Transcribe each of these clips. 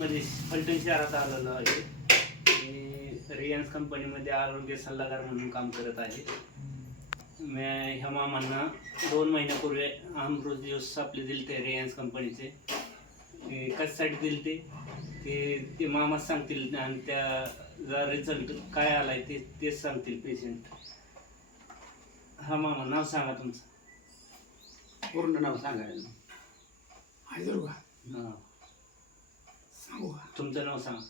मध्ये फलटण शहरात आलेलो आहे. मी रिलायन्स कंपनीमध्ये आरोग्य सल्लागार म्हणून काम करत आहे. मी ह्या मामांना 2 महिन्यापूर्वी अमृत ज्यूस आपले दिले ते रिलायन्स कंपनीचे. कशासाठी दिले ते मामाच सांगतील आणि त्याचा रिझल्ट काय आलाय तेच सांगतील पेशंट. हा मामा, नाव सांगा तुमचं. पूर्ण नाव सांगायला हायदर का हां, सांगू का? तुमचं नाव सांगा.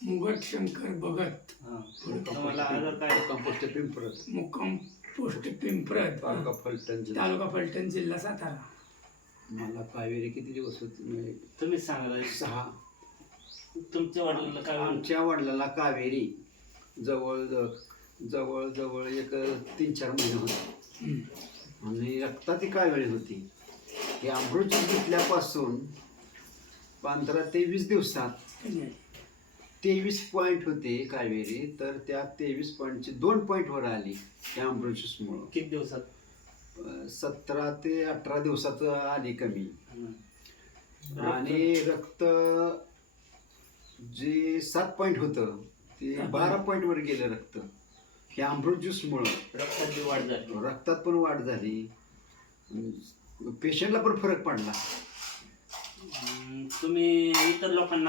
मुगट शंकर भगत, हां, तुम्हाला आजार काय? कंपोस्ट पिंपरत, मुक्काम पोस्ट पिंपरत, तालुका फलटण जिल्हा. तालुका फलटण, जिल्हा सातारा. मला कावेरी किती दिवस होती? तुम्हीच सांगा. 6. तुमच्या वडिलांना काय? आमच्या वडिलाला कावेरी जवळ एक 3-4 महिने होते आणि रक्ताची कावेरी होती. ही अमृत घेतल्यापासून 15 ते 20 दिवसात 23 पॉईंट होते कावेरी, तर त्या 23 पॉईंटची 2 पॉईंटवर आली त्या अमृत ज्यूसमुळं. किती दिवसात? 17 ते 18 दिवसात आली कमी. आणि रक्त जे 7 पॉईंट होतं ते 12 पॉईंटवर गेलं रक्त. हे अमृत ज्यूसमुळं रक्ताची वाढ झाली. रक्तात पण वाढ झाली, पेशंटला पण फरक पडला. तुम्ही इतर लोकांना